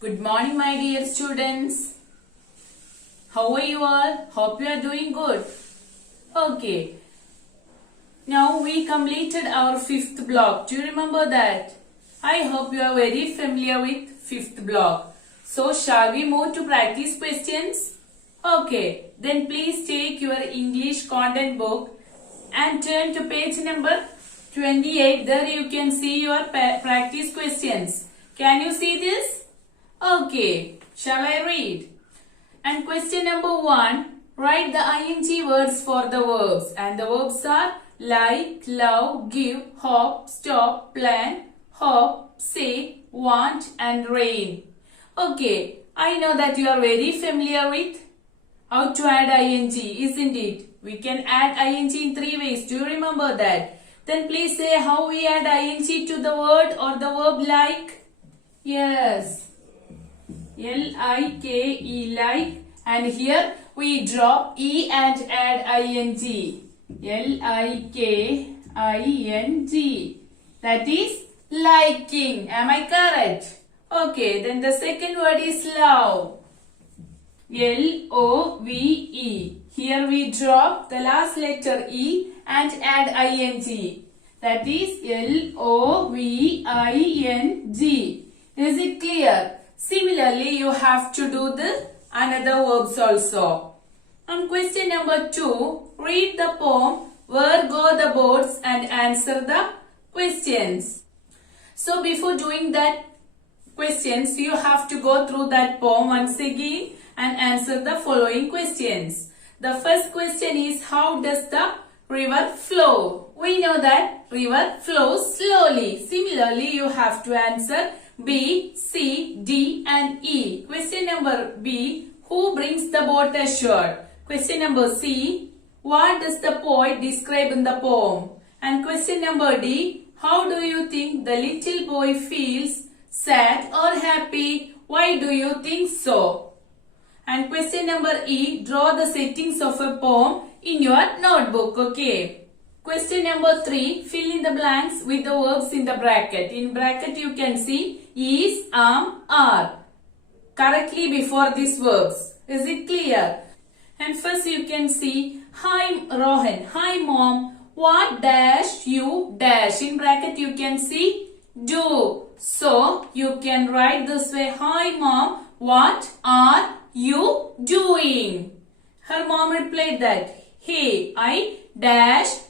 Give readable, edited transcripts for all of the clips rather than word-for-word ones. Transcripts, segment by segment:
Good morning, my dear students. How are you all? Hope you are doing good. Okay. Now we completed our fifth block. Do you remember that? I hope you are very familiar with fifth block. So shall we move to practice questions? Okay. Then please take your English content book and turn to page number 28. There you can see your practice questions. Can you see this? Okay. Shall I read? And question number 1. Write the ing words for the verbs. And the verbs are like, love, give, hope, stop, plan, hope, say, want and rain. Okay. I know that you are very familiar with how to add ing, isn't it? We can add ing in 3 ways. Do you remember that? Then please say how we add ing to the word or the verb like. Yes. L-I-K-E, like. And here we drop E and add ing. L-I-K-I-N-G. That is liking. Am I correct? Okay. Then the second word is love. L-O-V-E. Here we drop the last letter E and add ing. That is L-O-V-I-N-G. Is it clear? Similarly, you have to do the another verbs also. On question number 2, read the poem Where Go the Birds and answer the questions. So before doing that questions, you have to go through that poem once again and answer the following questions. The first question is, how does the river flow? We know that river flows slowly. Similarly, you have to answer B, C, D and E. Question number B, who brings the boat ashore? Question number C, what does the poet describe in the poem? And question number D, how do you think the little boy feels? Sad or happy? Why do you think so? And question number E, draw the settings of a poem in your notebook. Okay. Question number 3, fill in the blanks with the verbs in the bracket. In bracket you can see is, are correctly before these verbs. Is it clear? And first you can see, hi Rohan, hi mom, what dash you dash. In bracket you can see do. So you can write this way, hi mom, what are you doing? Her mom replied that, hey, I dash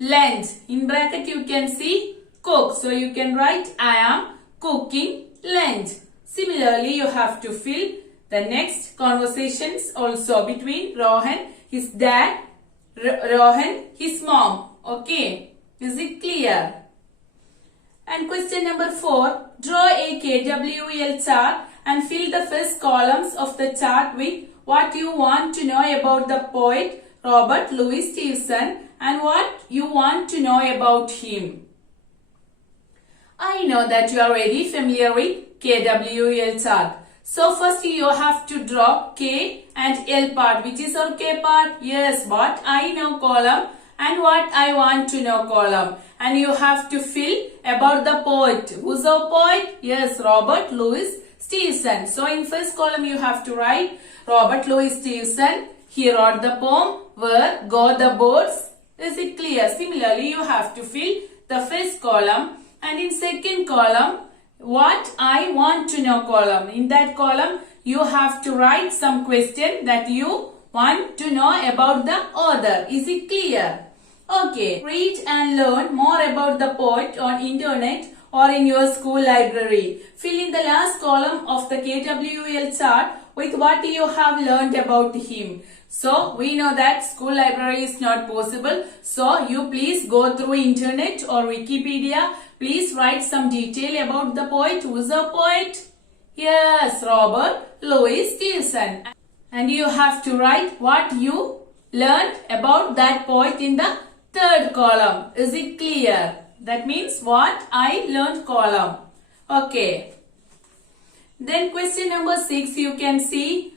lunch. In bracket you can see cook. So you can write, I am cooking lunch. Similarly, you have to fill the next conversations also between Rohan, his dad, Rohan, his mom. Okay. Is it clear? And question number 4, draw a KWL chart and fill the first columns of the chart with what you want to know about the poet Robert Louis Stevenson and what you want to know about him. I know that you are very familiar with KWL chart. So first you have to draw K and L part. Which is our K part? Yes, what I know column and what I want to know column. And you have to fill about the poet. Who's our poet? Yes, Robert Louis Stevenson. So in first column you have to write Robert Louis Stevenson. He wrote the poem Where Go the Birds. Is it clear? Similarly, you have to fill the first column. And in second column, what I want to know column. In that column, you have to write some question that you want to know about the author. Is it clear? Okay. Read and learn more about the poet on internet or in your school library. Fill in the last column of the KWL chart with what you have learned about him. So, we know that school library is not possible. So, you please go through internet or Wikipedia. Please write some detail about the poet. Who is the poet? Yes, Robert Louis Stevenson. And you have to write what you learned about that poet in the third column. Is it clear? That means what I learned column. Okay. Then question number 6, you can see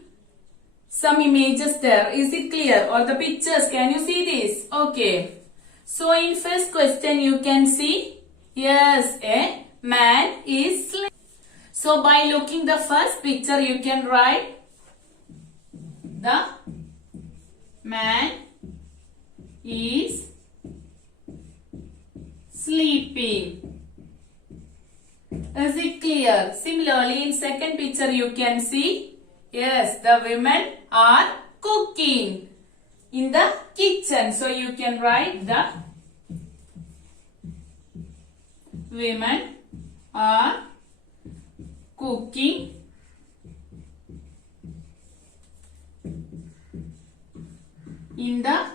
some images there. Is it clear? Or the pictures, can you see this? Okay. So in first question you can see, yes, a man is slain. So by looking the first picture, you can write the man is sleeping. Is it clear? Similarly, in second picture you can see, yes, the women are cooking in the kitchen. So you can write the women are cooking in the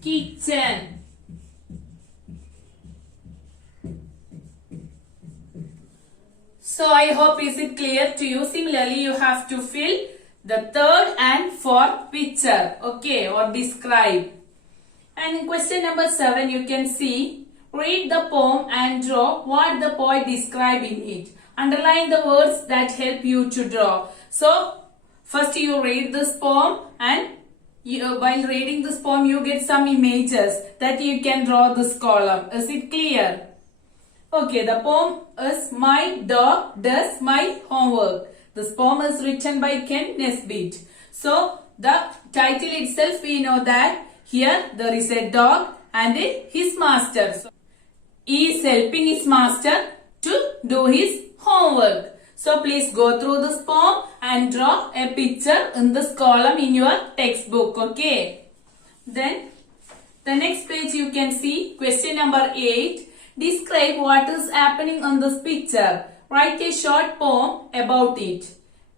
kitchen. So I hope is it clear to you. Similarly, you have to fill the third and fourth picture, okay, or describe. And in question number 7, you can see, read the poem and draw what the poet described in it. Underline the words that help you to draw. So first you read this poem, and while reading this poem you get some images that you can draw this column. Is it clear? Okay, the poem is My Dog Does My Homework. This poem is written by Ken Nesbitt. So the title itself, we know that here there is a dog and his master. So he is helping his master to do his homework. So please go through this poem and draw a picture in this column in your textbook. Okay. Then the next page you can see question number 8. Describe what is happening on this picture. Write a short poem about it.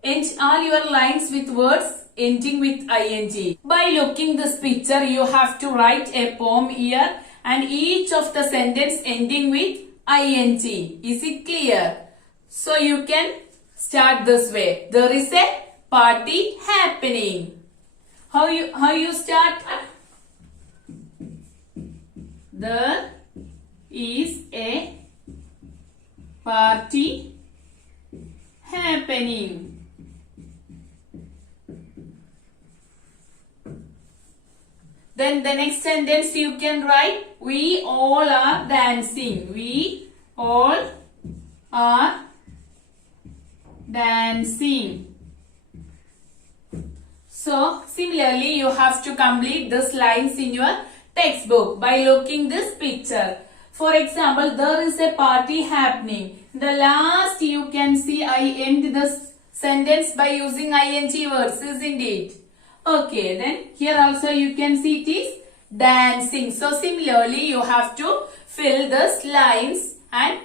End all your lines with words ending with ing. By looking this picture, you have to write a poem here and each of the sentence ending with ing. Is it clear? So you can start this way. There is a party happening. How you start? There is a party happening. Then the next sentence you can write, we all are dancing. We all are dancing. So similarly you have to complete these lines in your textbook by looking this picture. For example, there is a party happening. The last you can see I end this sentence by using ing words, isn't it? Okay, then here also you can see it is dancing. So similarly you have to fill these lines, and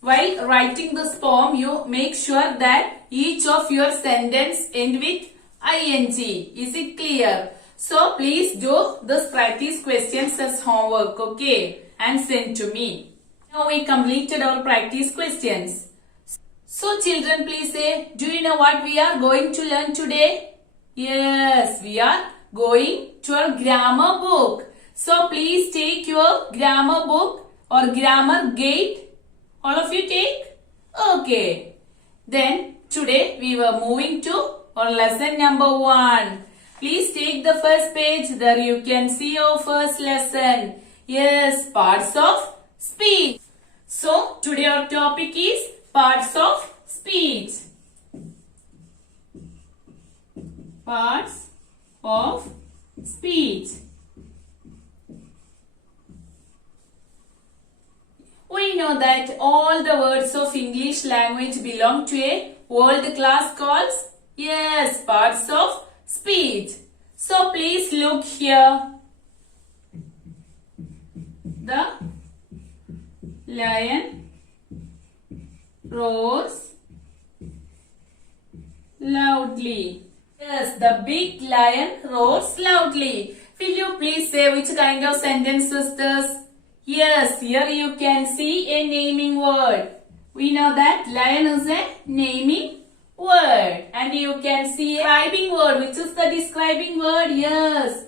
while writing this poem you make sure that each of your sentence end with ing. Is it clear? So please do this practice questions as homework, okay, and send to me. Now we completed our practice questions. So children, please say, do you know what we are going to learn today? Yes, we are going to our grammar book. So please take your grammar book or grammar guide. All of you take? Okay. Then today we were moving to our lesson number 1. Please take the first page. There you can see our first lesson. Yes, parts of speech. So today our topic is parts of speech. Parts of speech. We know that all the words of English language belong to a world class called, yes, parts of speech. So please look here. The lion roars loudly. Yes, the big lion roars loudly. Will you please say which kind of sentence is this? Yes, here you can see a naming word. We know that lion is a naming word. And you can see a describing word. Which is the describing word? Yes,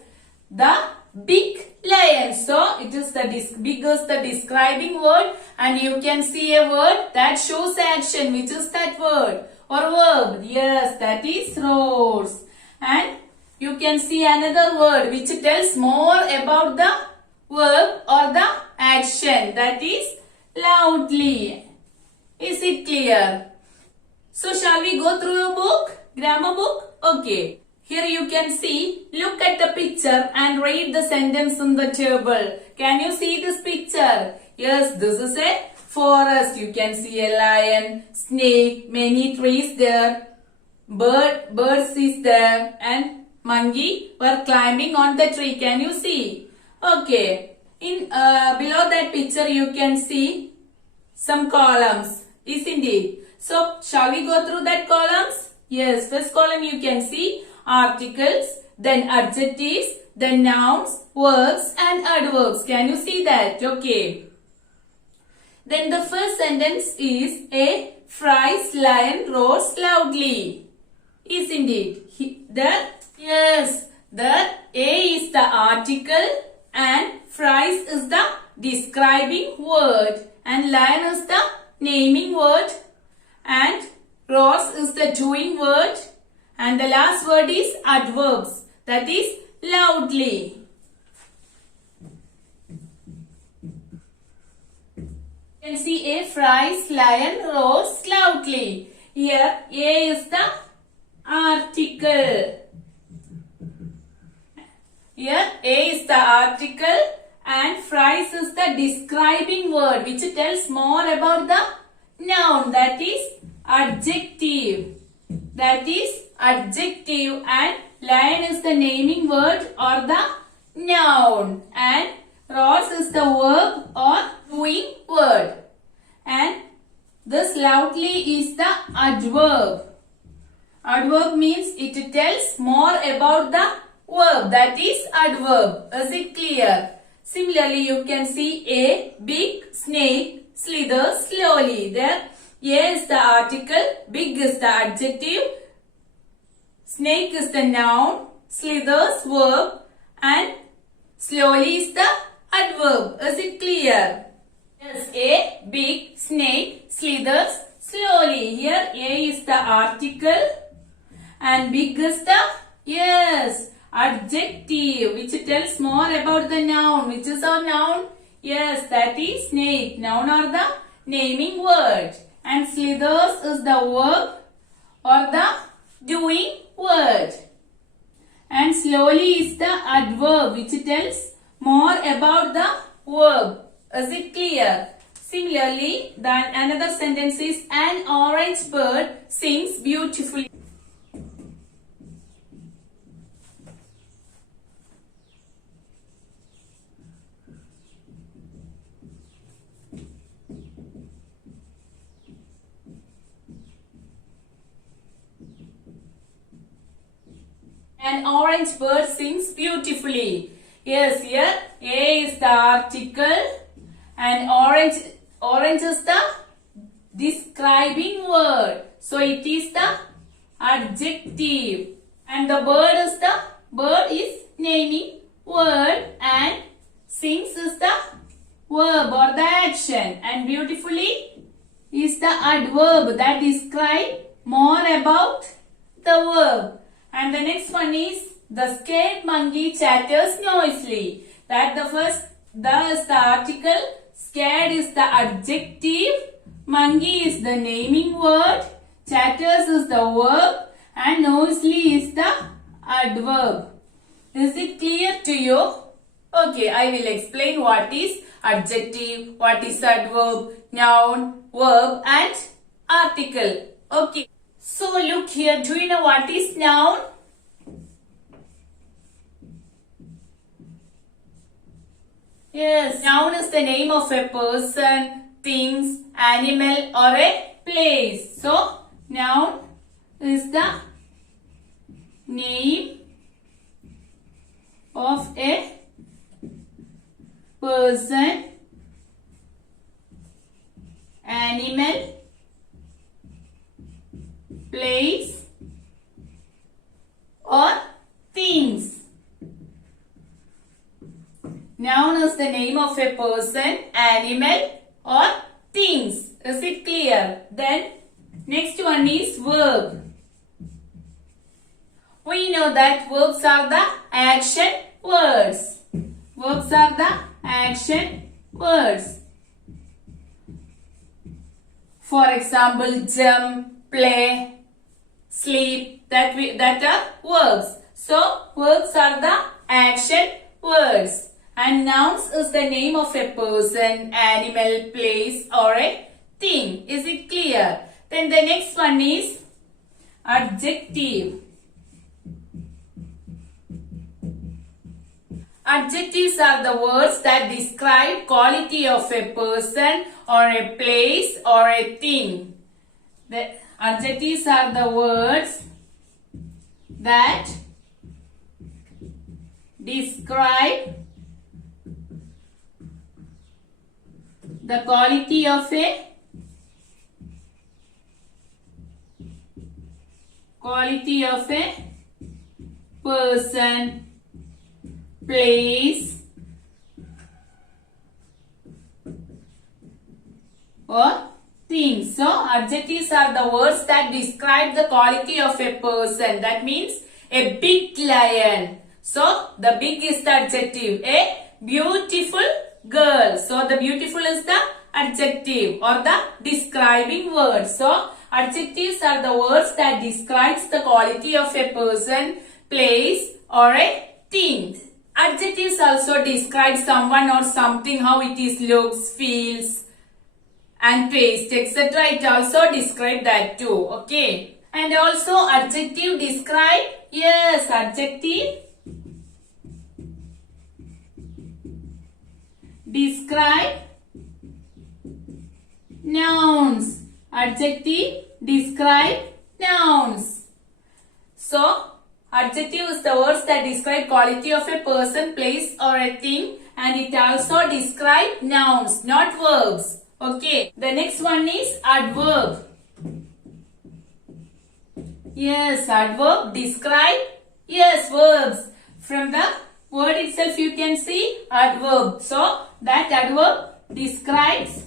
the big lion. So it is the big is the describing word, and you can see a word that shows action. Which is that word or verb? Yes, that is roars. And you can see another word which tells more about the verb or the action, that is loudly. Is it clear? So shall we go through the book? Grammar book? Okay. Here you can see, look at the picture and read the sentence in the table. Can you see this picture? Yes, this is a forest. You can see a lion, snake, many trees there. Birds is there and monkey were climbing on the tree. Can you see? Okay. In below that picture you can see some columns, isn't it? So shall we go through that columns? Yes, first column you can see articles, then adjectives, then nouns, verbs and adverbs. Can you see that? Okay. Then the first sentence is a frightened lion roars loudly. Isn't it? Yes, the A is the article and fries is the describing word and lion is the naming word and roars is the doing word and the last word is adverbs, that is loudly. You can see a fries lion roars loudly. Here A is the article. Here A is the article and fries is the describing word which tells more about the noun, that is adjective. That is adjective and lion is the naming word or the noun and roars is the verb or doing word and this loudly is the adverb. Adverb means it tells more about the verb, that is adverb. Is it clear? Similarly, you can see a big snake slithers slowly. There A is the article, big is the adjective, snake is the noun, slithers verb and slowly is the adverb. Is it clear? Yes, a big snake slithers slowly. Here A is the article and big is the adjective which tells more about the noun. Which is our noun? Yes, that is snake. Noun or the naming word. And slithers is the verb or the doing word. And slowly is the adverb which tells more about the verb. Is it clear? Similarly, another sentence is an orange bird sings beautifully. An orange bird sings beautifully. Yes, here A is the article and orange is the describing word. So it is the adjective and the bird is naming word and sings is the verb or the action and beautifully is the adverb that describe more about the verb. And the next one is the scared monkey chatters noisily. That the first is the article, scared is the adjective, monkey is the naming word, chatters is the verb and noisily is the adverb. Is it clear to you? Okay, I will explain what is adjective, what is adverb, noun, verb and article. Okay. So look here, do you know what is noun? Yes, noun is the name of a person, things, animal or a place. So noun is the name of a person, animal, place or things. Noun is the name of a person, animal or things. Is it clear? Then next one is verb. We know that verbs are the action words. Verbs are the action words. For example, jump, play, sleep, that are verbs. So, verbs are the action words. And nouns is the name of a person, animal, place or a thing. Is it clear? Then the next one is adjective. Adjectives are the words that describe quality of a person or a place or a thing. The adjectives are the words that describe the quality of a person, place or thing. So, adjectives are the words that describe the quality of a person. That means a big lion. So, the big is the adjective. A beautiful girl. So, the beautiful is the adjective or the describing word. So, adjectives are the words that describes the quality of a person, place or a thing. Adjectives also describe someone or something, how it is looks, feels and taste, etc. It also describe that too. Okay. And also adjective describe, yes, adjective describe nouns. Adjective describe nouns. So, adjective is the words that describe quality of a person, place or a thing, and it also describe nouns, not verbs. Okay. The next one is adverb. Yes, adverb describe, yes, verbs. From the word itself you can see adverb. So, that adverb describes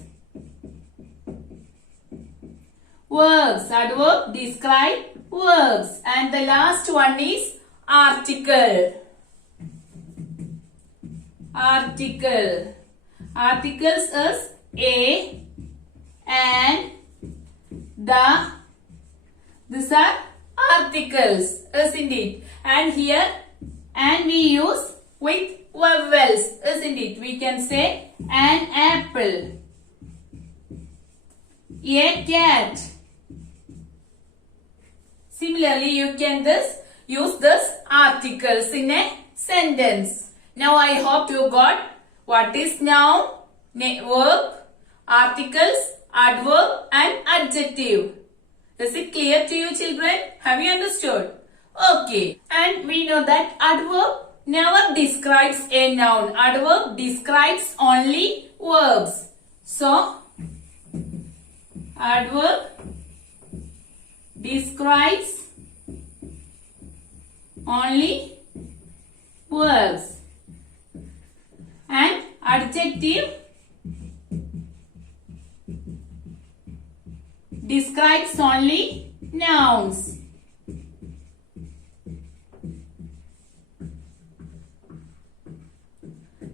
verbs. Adverb describe verbs. And the last one is article. Article. Articles is a, and, the. These are articles, isn't it? And here, and we use with vowels, isn't it? We can say an apple, a cat. Similarly, you can use this articles in a sentence. Now, I hope you got what is noun, verb, articles, adverb and adjective. Is it clear to you, children? Have you understood? Okay. And we know that adverb never describes a noun. Adverb describes only verbs. So, adverb describes only verbs. And adjective describes only nouns.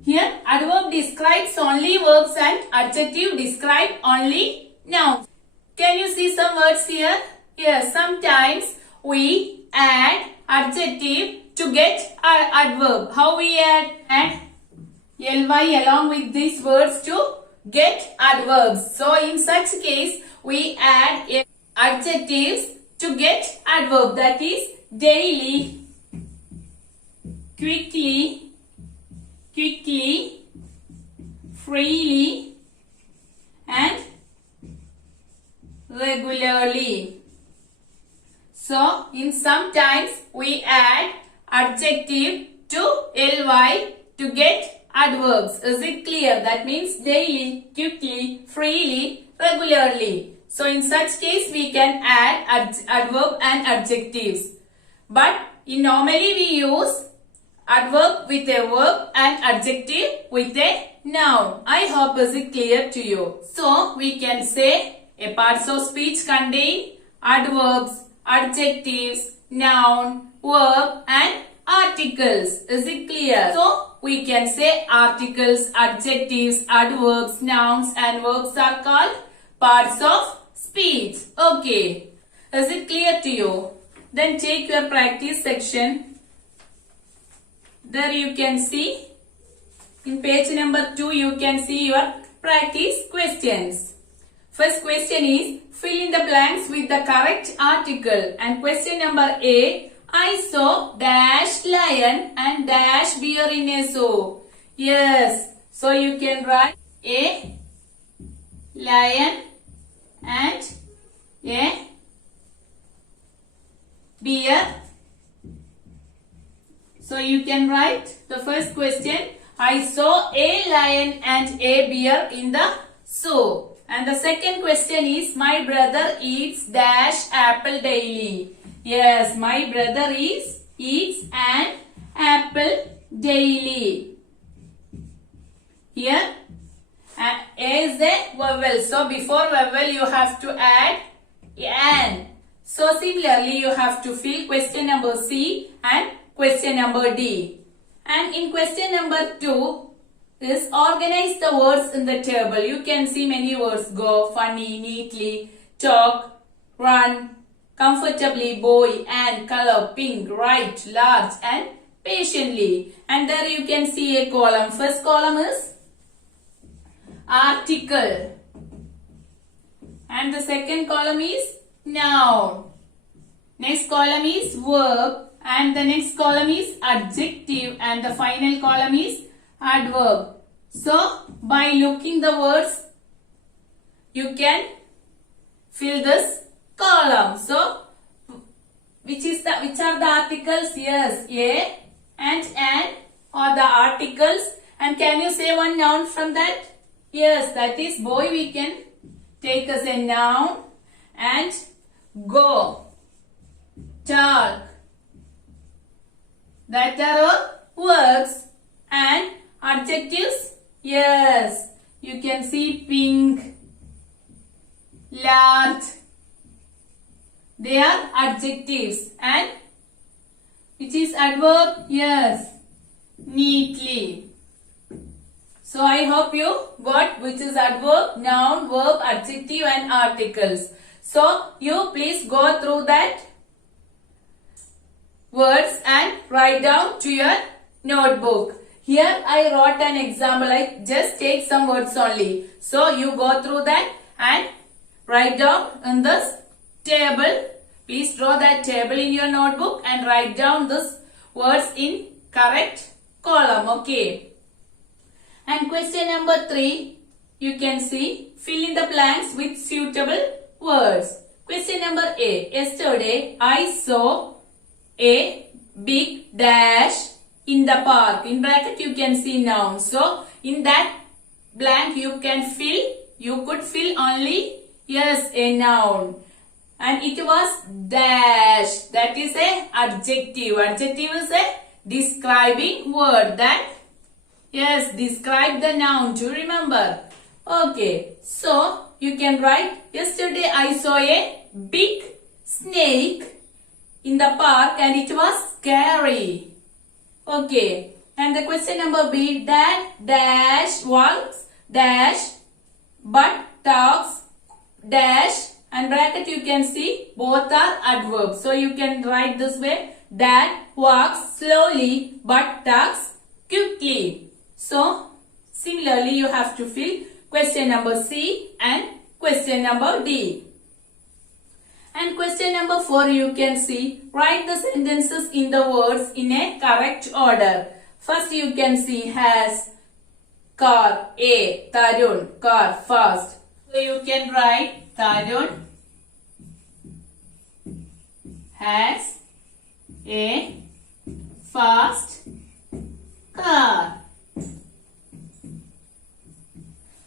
Here, adverb describes only verbs and adjective describe only nouns. Can you see some words here? Yes, sometimes we add adjective to get adverb. How we add ly along with these words to get adverbs. So, in such case, we add adjectives to get adverb. That is daily, quickly, freely and regularly. So, in sometimes we add adjective to ly to get adverbs. Is it clear? That means daily, quickly, freely, regularly. So, in such case, we can add adverb and adjectives. But normally we use adverb with a verb and adjective with a noun. I hope is it clear to you. So, we can say a parts of speech contain adverbs, adjectives, noun, verb and articles. Is it clear? So, we can say articles, adjectives, adverbs, nouns and verbs are called parts of speech. Okay. Is it clear to you? Then take your practice section. There you can see. In page number 2, you can see your practice questions. First question is, fill in the blanks with the correct article. And question number A, I saw dash lion and dash bear in a zoo. Yes. So you can write a lion and a bear. So you can write the first question, I saw a lion and a bear in the zoo. And the second question is, my brother eats dash apple daily. Yes, my brother eats an apple daily. Here, A is a vowel. So before vowel, you have to add an. So similarly, you have to fill question number C and question number D. And in question number 2 is organize the words in the table. You can see many words: go, funny, neatly, talk, run, comfortably, boy, and color, pink, right, large, and patiently. And there you can see a column. First column is article. And the second column is noun. Next column is verb. And the next column is adjective. And the final column is adverb. So, by looking the words, you can fill this column. So, which are the articles? Yes, a and an are the articles. And can you say one noun from that? Yes, that is boy. We can take as a noun. And go, talk, that are all words. And adjectives, yes, you can see pink, large, they are adjectives. And which is adverb? Yes, neatly. So I hope you got which is adverb, noun, verb, adjective and articles. So you please go through that words and write down to your notebook. Here I wrote an example. I just take some words only. So you go through that and write down in this table. Please draw that table in your notebook and write down this words in correct column. Okay. And question number 3, you can see fill in the blanks with suitable words. Question number A. Yesterday I saw a big dash in the park. In bracket you can see noun. So in that blank you could fill only yes a noun. And it was dash. That is a adjective. Adjective is a describing word that yes describe the noun to remember. Okay. So you can write yesterday I saw a big snake in the park and it was scary. Okay. And the question number B, that dash walks dash but talks dash, and bracket you can see both are adverbs. So you can write this way, that walks slowly but talks quickly. So similarly you have to fill question number C and question number D. And question number 4 you can see, write the sentences in the words in a correct order. First you can see has, car, a, Tarun, car, fast. So you can write Tarun has a fast car.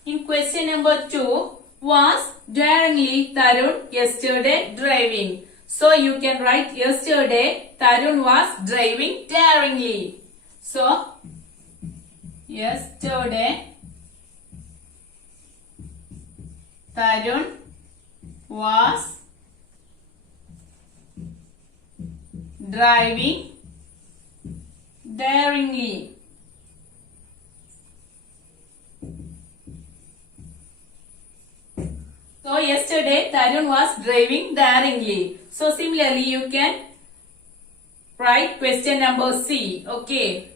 In question number 2, was daringly Tarun yesterday driving. So you can write yesterday Tarun was driving daringly. So yesterday Tarun was driving daringly. So yesterday Tarun was driving daringly. So similarly you can write question number C. Okay.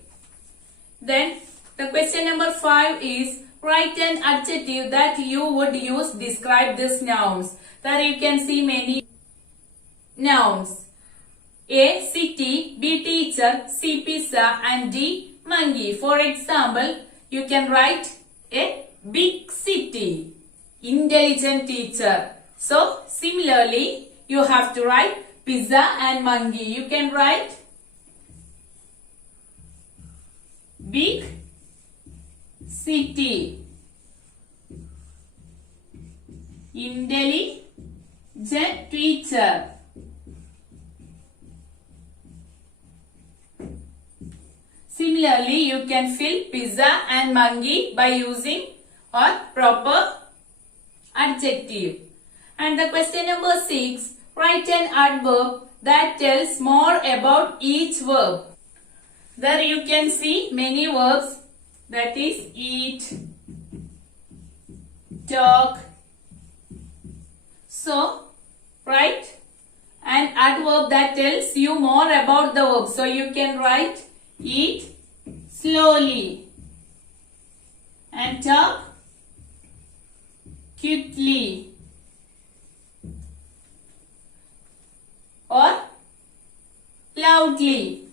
Then the question number 5 is write an adjective that you would use describe these nouns. There you can see many nouns. A. City, B. Teacher, C. Pizza and D. Monkey. For example, you can write a big city, intelligent teacher. So similarly, you have to write pizza and monkey. You can write big city, intelligent teacher. Similarly, you can fill pizza and monkey by using or proper adjective. And the question number 6, write an adverb that tells more about each verb. There you can see many verbs, that is eat, talk. So, write an adverb that tells you more about the verb. So, you can write eat slowly and talk quickly, or loudly.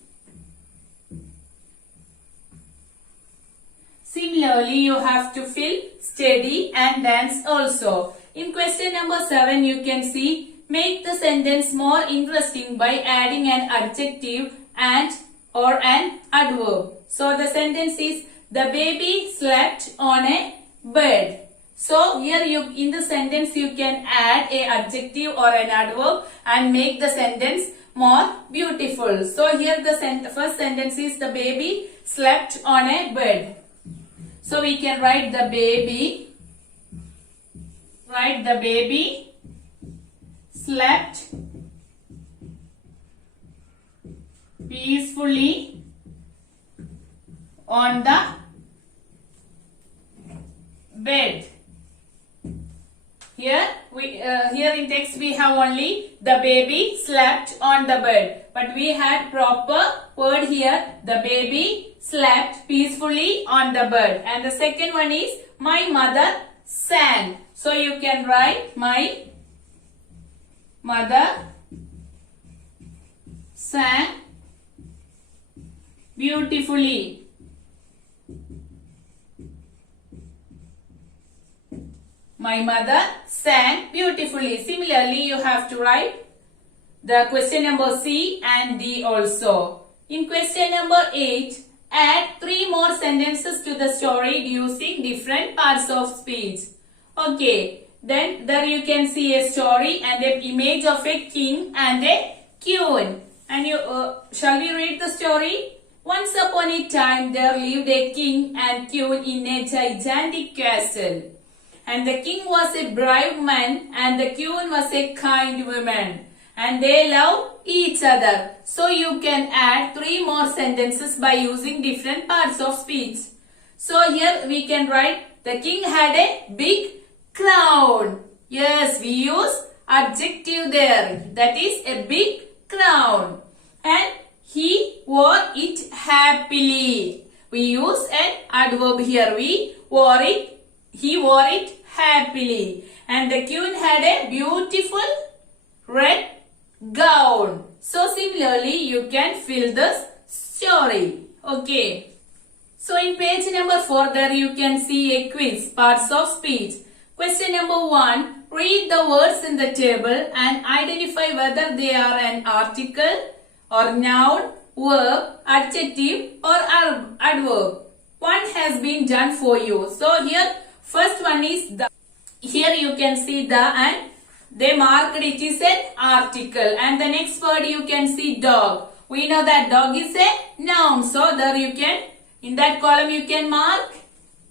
Similarly, you have to fill steady and dance also. In question number 7, you can see make the sentence more interesting by adding an adjective and or an adverb. So the sentence is the baby slept on a bed. So here in the sentence you can add a adjective or an adverb and make the sentence more beautiful. So here the first sentence is the baby slept on a bed. So we can write the baby slept peacefully on the bed. Here in text we have only the baby slept on the bed, but we had proper word here, the baby slept peacefully on the bed. And the second one is my mother sang. So you can write my mother sang beautifully. My mother sang beautifully. Similarly, you have to write the question number C and D also. In question number 8, add 3 more sentences to the story using different parts of speech. Okay, then there you can see a story and an image of a king and a queen. And you shall we read the story? Once upon a time there lived a king and queen in a gigantic castle. And the king was a brave man and the queen was a kind woman. And they love each other. So you can add 3 more sentences by using different parts of speech. So here we can write the king had a big crown. Yes, we use adjective there. That is a big crown. And he wore it happily. We use an adverb here. He wore it happily. And the queen had a beautiful red gown. So similarly, you can fill this story. Okay. So in page number 4, there you can see a quiz, parts of speech. Question number 1, read the words in the table and identify whether they are an article or noun, verb, adjective or adverb. One has been done for you. So here first one is the. Here you can see the and they marked it is an article. And the next word you can see dog. We know that dog is a noun. So there you can, in that column you can mark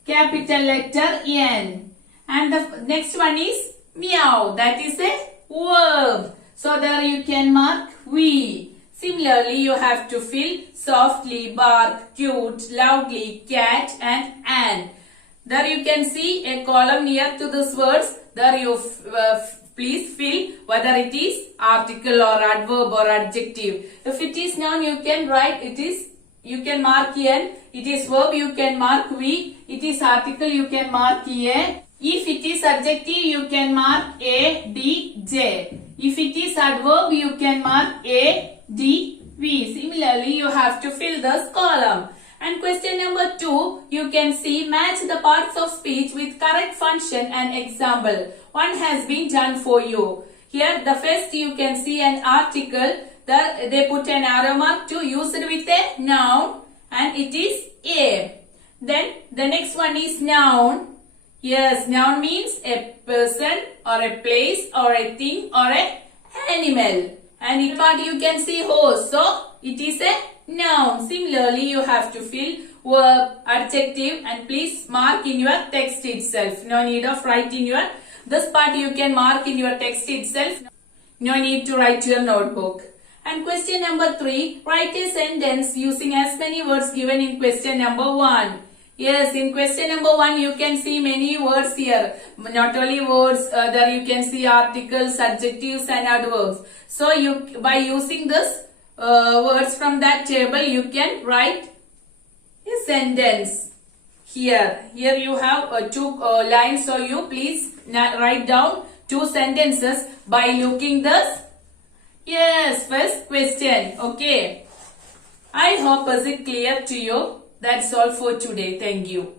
capital letter N. And the next one is meow. That is a verb. So there you can mark V. Similarly, you have to fill softly, bark, cute, loudly, cat and an. There you can see a column near to these words. There you please fill whether it is article or adverb or adjective. If it is noun, you can write it is, you can mark N. It is verb, you can mark V. It is article, you can mark A. If it is adjective, you can mark A, D, J. If it is adverb, you can mark A, D, V. Similarly, you have to fill this column. And question number 2, you can see match the parts of speech with correct function and example. One has been done for you. Here the first you can see an article. There they put an arrow mark to use it with a noun and it is A. Then the next one is noun. Yes, noun means a person or a place or a thing or a animal. And in part you can see horse. So it is a noun. Similarly, you have to fill verb, adjective and please mark in your text itself. No need of writing your, this part you can mark in your text itself. No need to write your notebook. And question number 3, write a sentence using as many words given in question number 1. Yes, in question number 1 you can see many words here. Not only words, there you can see articles, adjectives and adverbs. So you, by using this words from that table, you can write a sentence. Here you have 2 lines. So you please write down 2 sentences by looking this. Yes, first question. Okay. I hope is it clear to you. That's all for today. Thank you.